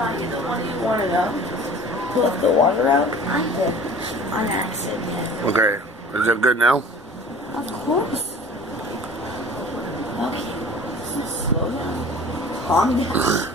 What do you want to know? Put the water out? I did. On accident. Okay. Is it good now? Of course. Okay. Slow down. Calm down.